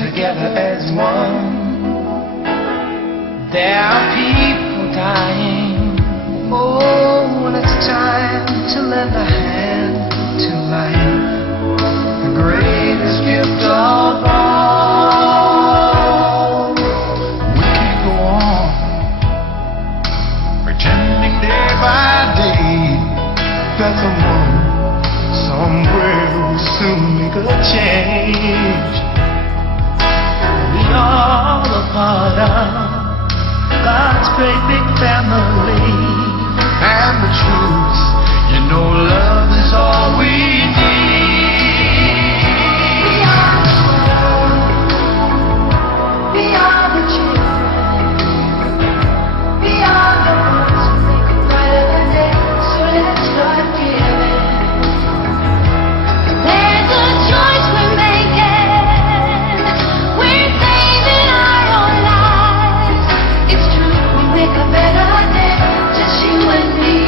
together as one. There are people dying. Oh, and it's time to lend a hand to life, the greatest gift of all. We can't go on pretending day by day that someone somewhere will soon make a change. We all a part of God's great big family, and the truth, you know, love is all we need. We are the world. We are the children. We are the ones who make a brighter day. So let's start giving. There's a choice we're making. We're saving our own lives. It's true, we make a better day, just you and me.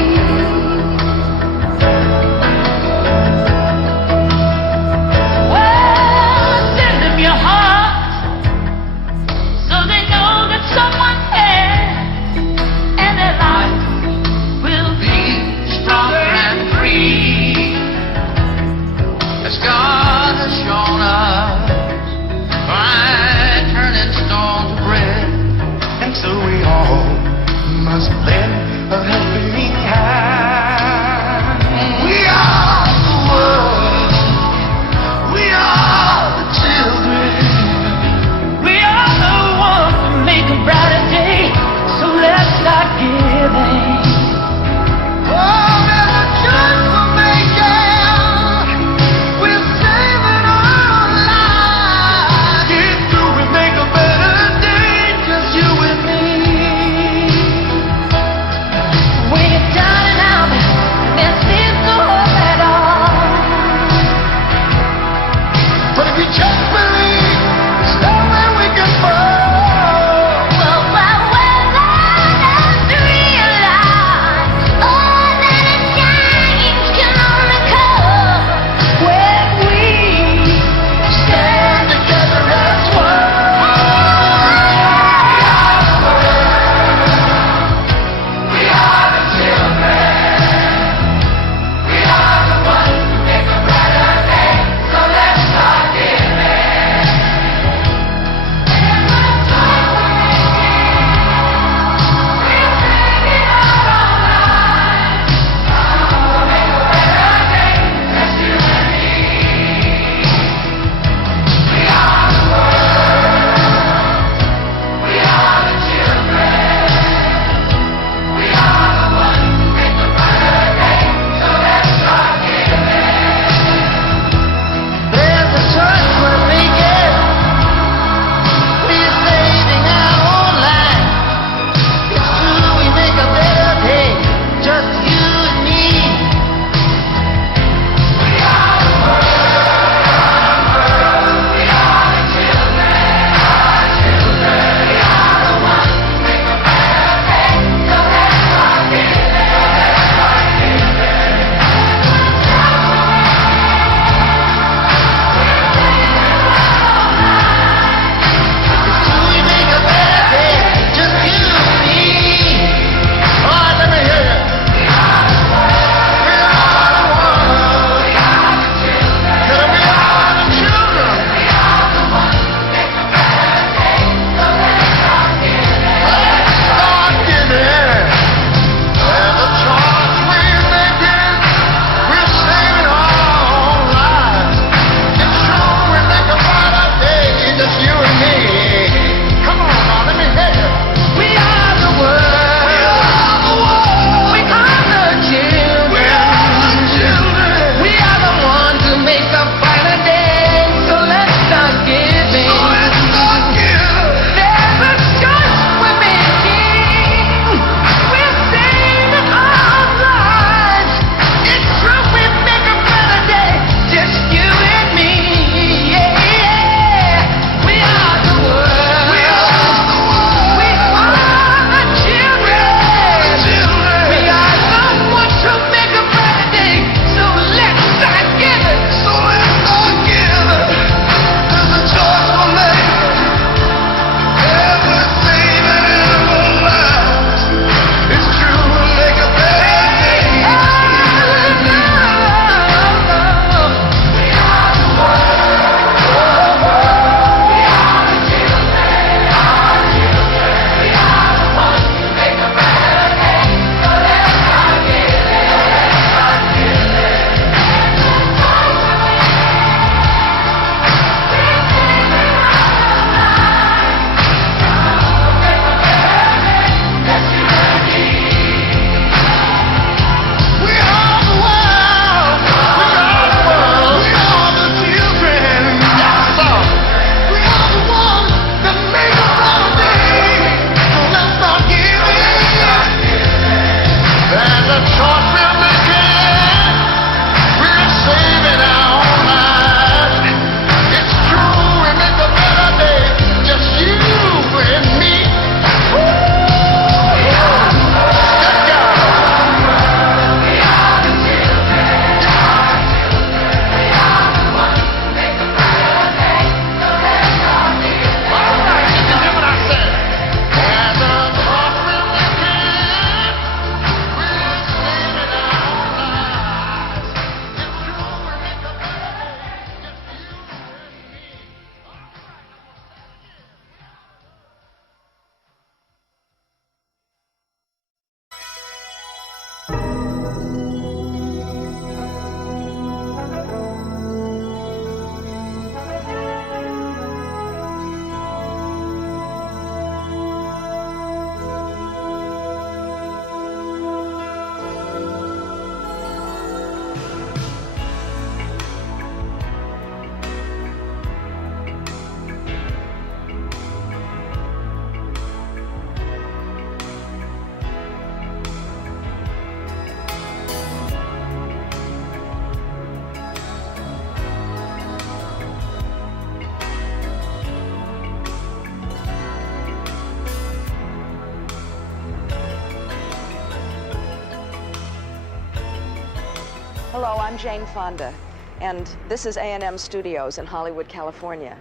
Hello, I'm Jane Fonda, and this is A&M Studios in Hollywood, California.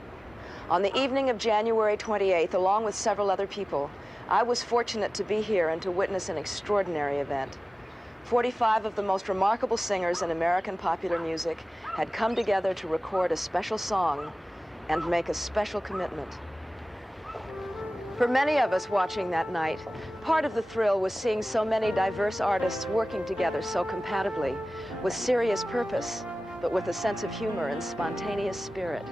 On the evening of January 28th, along with several other people, I was fortunate to be here and to witness an extraordinary event. 45 of the most remarkable singers in American popular music had come together to record a special song and make a special commitment. For many of us watching that night, part of the thrill was seeing so many diverse artists working together so compatibly, with serious purpose, but with a sense of humor and spontaneous spirit.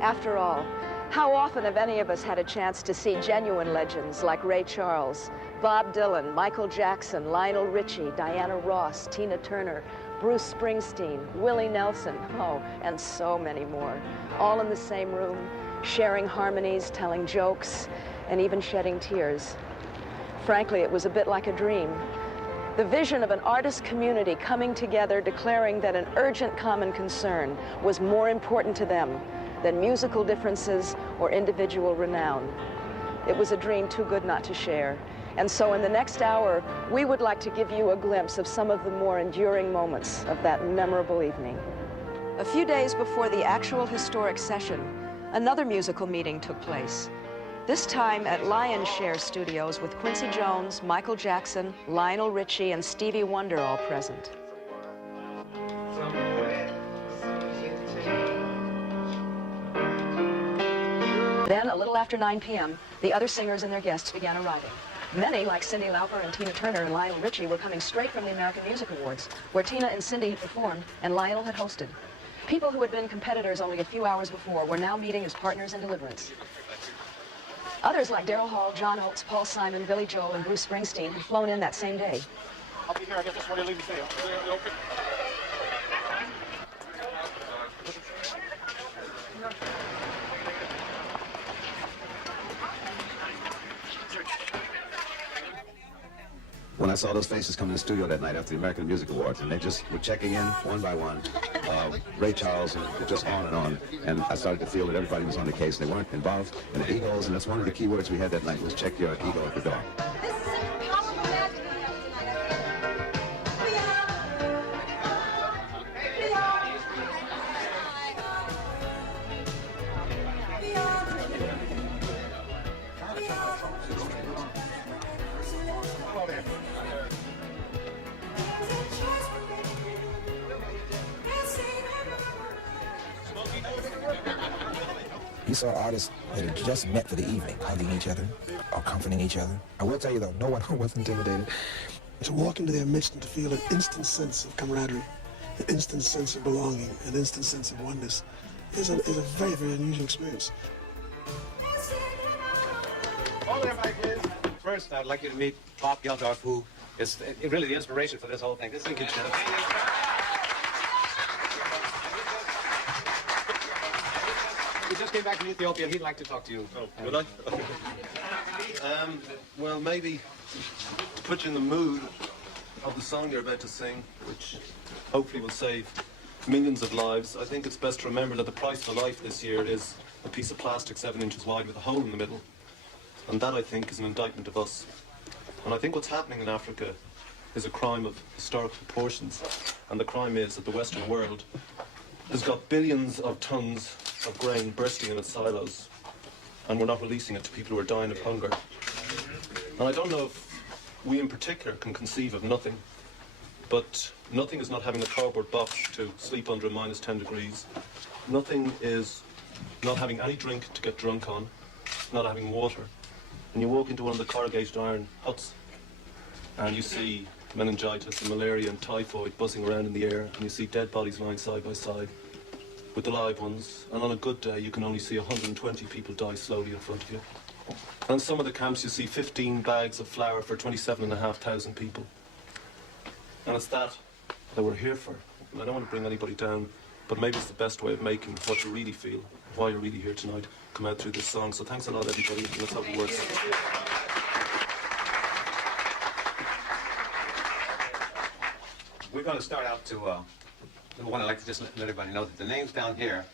After all, how often have any of us had a chance to see genuine legends like Ray Charles, Bob Dylan, Michael Jackson, Lionel Richie, Diana Ross, Tina Turner, Bruce Springsteen, Willie Nelson, oh, and so many more, all in the same room, sharing harmonies, telling jokes, and even shedding tears. Frankly, it was a bit like a dream. The vision of an artist community coming together, declaring that an urgent common concern was more important to them than musical differences or individual renown. It was a dream too good not to share. And so in the next hour, we would like to give you a glimpse of some of the more enduring moments of that memorable evening. A few days before the actual historic session, another musical meeting took place. This time at Lion Share Studios with Quincy Jones, Michael Jackson, Lionel Richie, and Stevie Wonder all present. Then, a little after 9 p.m., the other singers and their guests began arriving. Many, like Cyndi Lauper and Tina Turner and Lionel Richie, were coming straight from the American Music Awards, where Tina and Cyndi had performed and Lionel had hosted. People who had been competitors only a few hours before were now meeting as partners in deliverance. Others like Daryl Hall, John Oates, Paul Simon, Billy Joel, and Bruce Springsteen had flown in that same day. I'll be here. I guess that's where they leave me stay. When I saw those faces come to the studio that night after the American Music Awards, and they just were checking in one by one, Ray Charles, and just on, and I started to feel that everybody was on the case. They weren't involved in the egos, and that's one of the key words we had that night was check your ego at the door. This is such a powerful message tonight. You saw artists that had just met for the evening, hugging each other or comforting each other. I will tell you though, no one was intimidated. To walk into their midst and to feel an instant sense of camaraderie, an instant sense of belonging, an instant sense of oneness is a very, very unusual experience. Hold everybody, please. First, I'd like you to meet Bob Geldof, who is really the inspiration for this whole thing. Thank you, Jeff. He just came back from Ethiopia, and he'd like to talk to you. Oh, would I? Well, maybe to put you in the mood of the song you're about to sing, which hopefully will save millions of lives, I think it's best to remember that the price of a life this year is a piece of plastic 7 inches wide with a hole in the middle. And that, I think, is an indictment of us. And I think what's happening in Africa is a crime of historic proportions. And the crime is that the Western world has got billions of tons of grain bursting in its silos, and we're not releasing it to people who are dying of hunger. And I don't know if we in particular can conceive of nothing, but nothing is not having a cardboard box to sleep under at -10 degrees. Nothing is not having any drink to get drunk on, not having water. And you walk into one of the corrugated iron huts and you see meningitis and malaria and typhoid buzzing around in the air, and you see dead bodies lying side by side with the live ones, and on a good day you can only see 120 people die slowly in front of you. And in some of the camps you see 15 bags of flour for 27,500 people. And it's that we're here for. And I don't want to bring anybody down, but maybe it's the best way of making what you really feel, why you're really here tonight, come out through this song. So thanks a lot, everybody, and let's hope it works. We're going to start out to, I'd like to just let everybody know that the names down here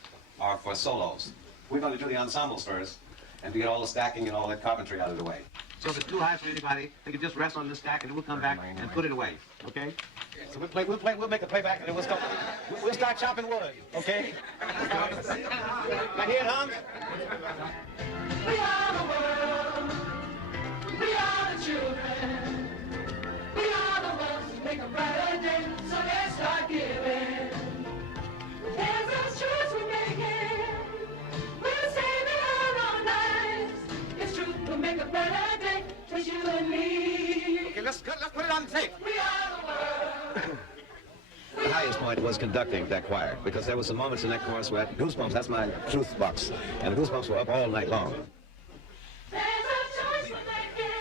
are for solos. We're going to do the ensembles first, and to get all the stacking and all that carpentry out of the way. So if it's too high for anybody, they can just rest on this stack and we'll come back and put it away, okay? So we'll make a playback and then we'll start chopping wood, okay? Now here it hums. We are the world. We are the children. We are the ones who make a brighter day. So let's start giving. There's a choice we're making. We're saving our own lives. It's true, we'll make a brighter day. Just you and me. Okay, let's put it on tape. We are the world. The highest point was conducting that choir, because there were some moments in that chorus where goosebumps, that's my truth box, and the goosebumps were up all night long. There's a choice we're making.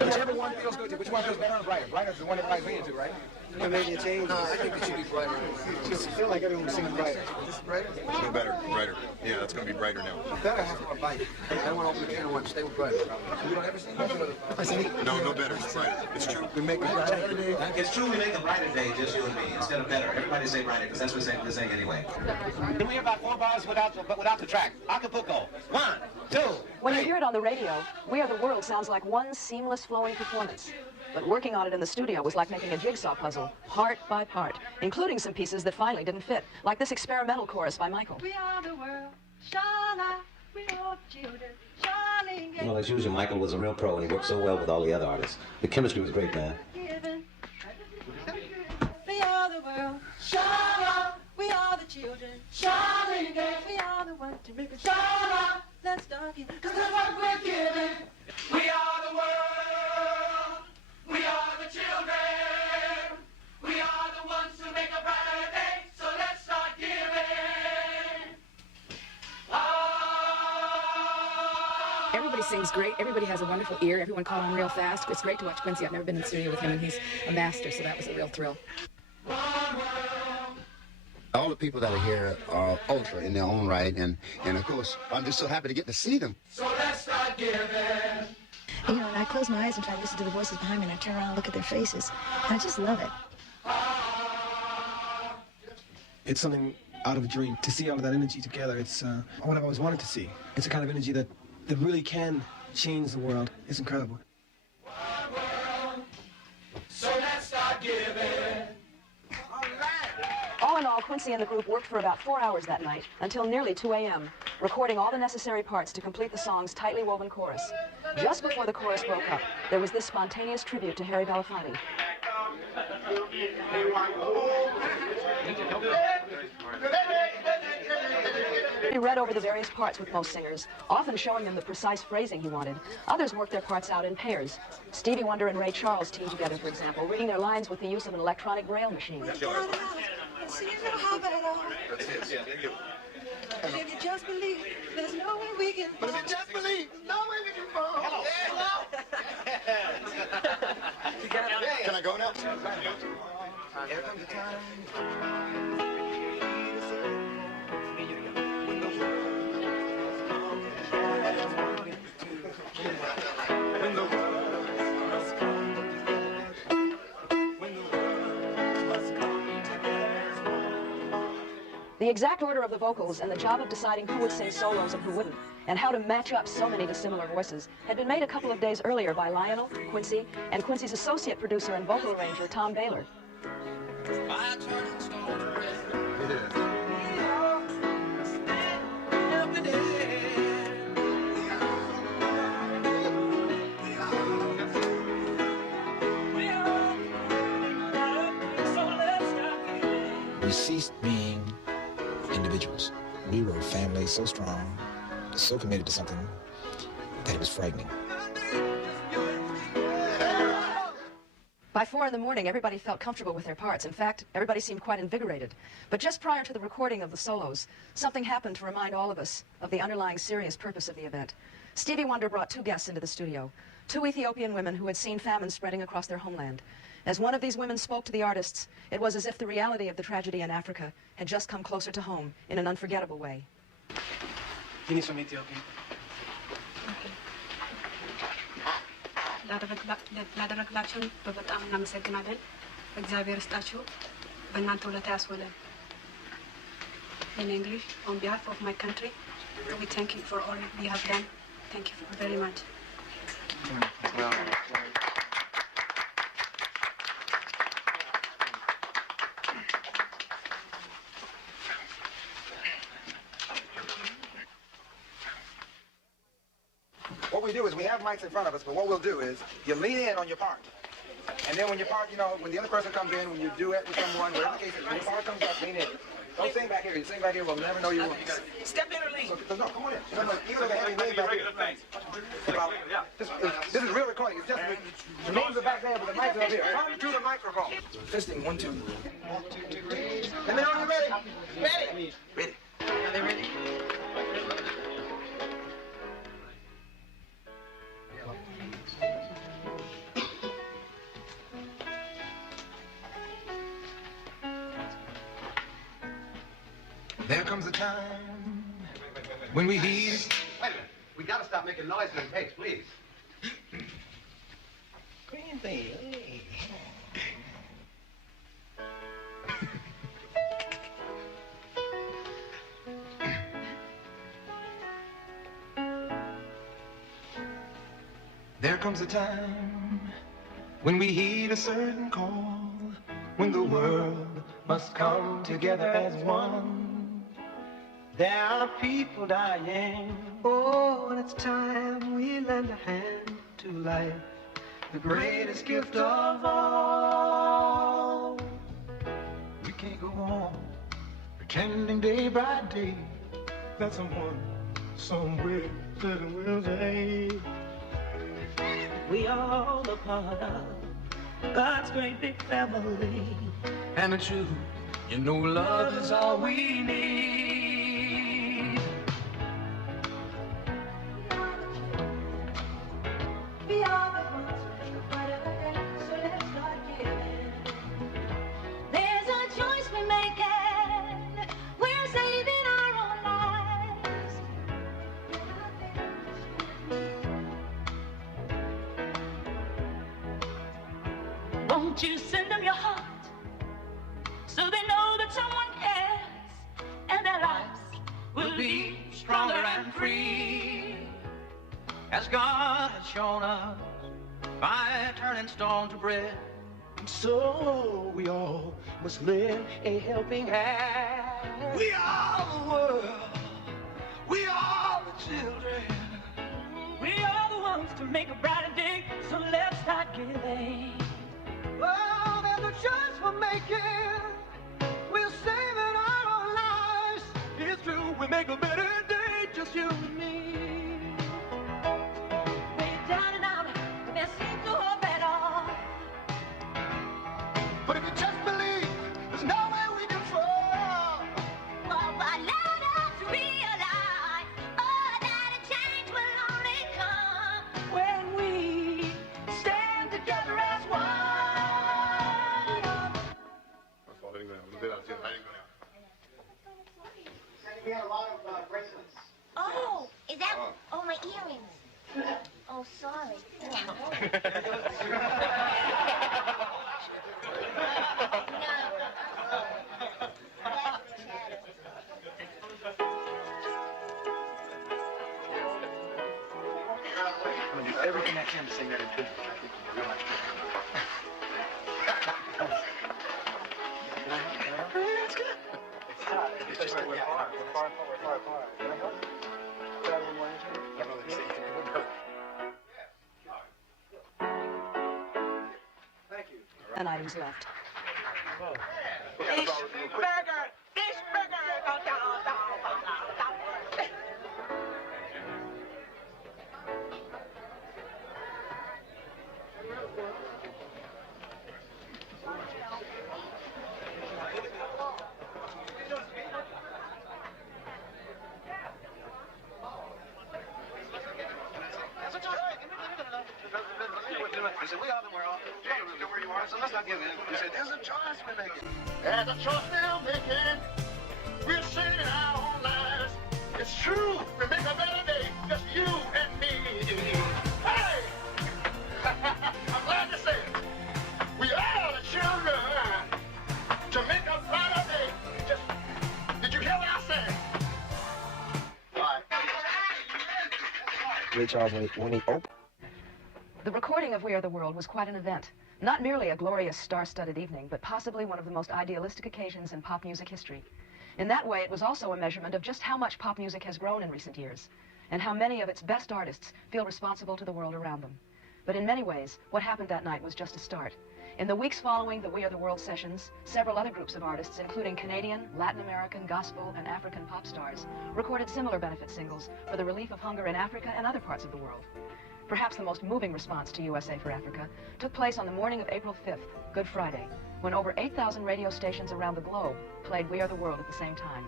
Whichever one feels good to, which one feels better or brighter? Brighter's the one everybody's into, right? You're making a change. No, I think it should be brighter. I feel like everyone was singing brighter. This is brighter? No, better. Yeah, that's going to be brighter now. Better have a bite. I don't want to open the can of worms. Stay with brighter. You don't ever see I see. No better. It's brighter. It's true. we make it brighter every day. It's true we make a brighter day, just you and me, instead of better. Everybody say brighter, because that's what they're saying anyway. Can we hear about 4 bars without the track? Acapulco. 1, 2, When you hear it on the radio, We Are the World sounds like one seamless flowing performance. But working on it in the studio was like making a jigsaw puzzle, part by part, including some pieces that finally didn't fit, like this experimental chorus by Michael. We are the world. Shala. We are children. Shining. Well, as usual, Michael was a real pro, and he worked so well with all the other artists. The chemistry was great, man. Given. We are the world. Shala. We are the children. Shining. We are the ones to make a shala. Let's start it. 'Cause that's what we're giving. We are the world. We are the children. We are the ones who make a brighter day. So let's start giving. Everybody sings great. Everybody has a wonderful ear. Everyone caught on real fast. It's great to watch Quincy. I've never been in the studio with him, and he's a master, so that was a real thrill. All the people that are here are ultra in their own right, and of course, I'm just so happy to get to see them. So let's start giving. You know, and I close my eyes and try to listen to the voices behind me, and I turn around and look at their faces, and I just love it. It's something out of a dream. To see all of that energy together, it's what I've always wanted to see. It's a kind of energy that really can change the world. It's incredible. So let's start giving. All in all, Quincy and the group worked for about 4 hours that night, until nearly 2 a.m., recording all the necessary parts to complete the song's tightly woven chorus. Just before the chorus broke up, there was this spontaneous tribute to Harry Belafonte. He read over the various parts with most singers, often showing them the precise phrasing he wanted. Others worked their parts out in pairs. Stevie Wonder and Ray Charles teamed together, for example, reading their lines with the use of an electronic braille machine. So you know how bad That's it. Yeah, thank you. And if you just believe, there's no way we can. But if you just believe, no way we can fall. Hello. Can I go now? Here comes the time. When the world must come together. When the world must come together. The exact order of the vocals and the job of deciding who would sing solos and who wouldn't, and how to match up so many dissimilar voices, had been made a couple of days earlier by Lionel, Quincy, and Quincy's associate producer and vocal arranger, Tom Baylor. We ceased being individuals. We were a family so strong, so committed to something that it was frightening. By 4 in the morning, everybody felt comfortable with their parts. In fact, everybody seemed quite invigorated. But just prior to the recording of the solos, something happened to remind all of us of the underlying serious purpose of the event. Stevie Wonder brought 2 guests into the studio, 2 Ethiopian women who had seen famine spreading across their homeland. As one of these women spoke to the artists, it was as if the reality of the tragedy in Africa had just come closer to home in an unforgettable way. He's from Ethiopia. ላደረግላችሁን በጣም እናመሰግናለን። እግዚአብሔር ይስጣችሁ። በእናንተ ውለታ ያስውለን። In English, on behalf of my country, We thank you for all you have done. Thank you very much. What we do is we have mics in front of us, but what we'll do is you lean in on your part. And then when your part, you know, when the other person comes in, when you duet with someone, whatever the case is, when your part comes up, lean in. Don't sing back here. You sing back here, we'll never know your voice. Step in or lean. So, no, come on in. No, even though they have your name back here. This is real recording. It's just the names are back there, but the mics are up here. Come to the microphone. Testing, 1, 2. 1, 2, 3. And then are you ready? Ready. Ready. Are they ready? There comes a time when we hear... Wait a minute. We gotta stop making noise in the tapes, please. Green thing. There comes a time when we heed a certain call, when the world must come together as one. There are people dying. Oh, and it's time we lend a hand to life, the greatest gift of all. We can't go on pretending day by day That someone, somewhere, said will say, we all a part of God's great big family. and the truth, you know love is all we need. We are the ones who make a brighter day, so let's start giving. There's a choice we're making. We're saving our own lives. Won't you send them your heart so they know that someone cares and their lives will be stronger and free? As God has shown us by turning stone to bread, and so we all must lend a helping hand. We are the world. We are the children. We are the ones to make a brighter day, so let's start giving. Oh, there's a choice we're making. We're saving our own lives. It's true, we make a better day, just you and me. Way down and out, there seems no hope at all. But if you just believe, there's no way we can fall. Well, let us realize, oh, that a change will only come When we stand together as one. We had a lot of bracelets. Oh, is that? Oh, my earrings. Oh, sorry. I'm gonna do everything I can to sing that in tune. I think you'll be real much better. That's good. It's tough. It's just we're far. We're far. Can I help? Try one more inch? I don't know that you say you can do it hurt. Thank you. And items left. Fish burger! Fish burger! He said, we are the world. You don't know where you are, so let's not give in. He said, there's a choice we're making. There's a choice we're making. We're saving our own lives. It's true. We make a better day. Just you and me. Hey! I'm glad to say it. We are the children to make a brighter day. Just, did you hear what I said? All right. Ray Charles, when he opened. The recording of We Are the World was quite an event. Not merely a glorious star-studded evening, but possibly one of the most idealistic occasions in pop music history. In that way, it was also a measurement of just how much pop music has grown in recent years, and how many of its best artists feel responsible to the world around them. But in many ways, what happened that night was just a start. In the weeks following the We Are the World sessions, several other groups of artists, including Canadian, Latin American, gospel, and African pop stars, recorded similar benefit singles for the relief of hunger in Africa and other parts of the world. Perhaps the most moving response to USA for Africa took place on the morning of April 5th, Good Friday, when over 8,000 radio stations around the globe played We Are the World at the same time.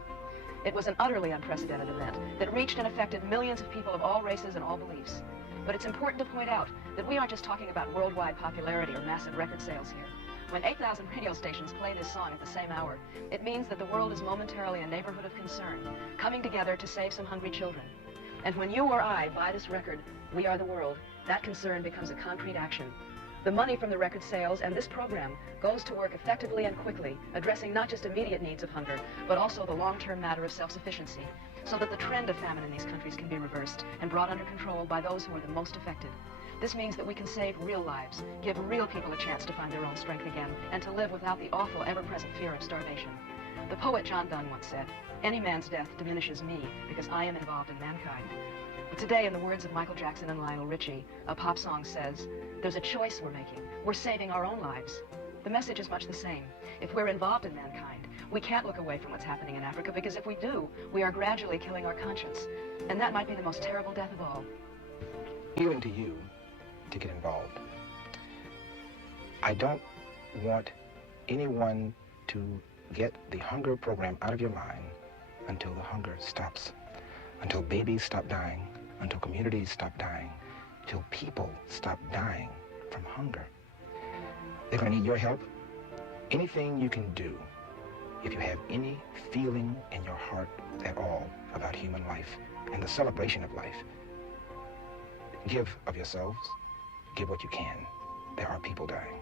It was an utterly unprecedented event that reached and affected millions of people of all races and all beliefs. But it's important to point out that we aren't just talking about worldwide popularity or massive record sales here. When 8,000 radio stations play this song at the same hour, it means that the world is momentarily a neighborhood of concern, coming together to save some hungry children. And when you or I buy this record, We Are the World, that concern becomes a concrete action. The money from the record sales and this program goes to work effectively and quickly, addressing not just immediate needs of hunger, but also the long-term matter of self-sufficiency, so that the trend of famine in these countries can be reversed and brought under control by those who are the most affected. This means that we can save real lives, give real people a chance to find their own strength again, and to live without the awful, ever-present fear of starvation. The poet John Donne once said, "Any man's death diminishes me because I am involved in mankind." But today, in the words of Michael Jackson and Lionel Richie, a pop song says, "There's a choice we're making. We're saving our own lives." The message is much the same. If we're involved in mankind, we can't look away from what's happening in Africa, because if we do, we are gradually killing our conscience. And that might be the most terrible death of all. Appealing to you to get involved. I don't want anyone to get the hunger program out of your mind until the hunger stops, until babies stop dying, until communities stop dying, till people stop dying from hunger. They're going to need your help. Anything you can do, if you have any feeling in your heart at all about human life and the celebration of life, give of yourselves, give what you can. There are people dying.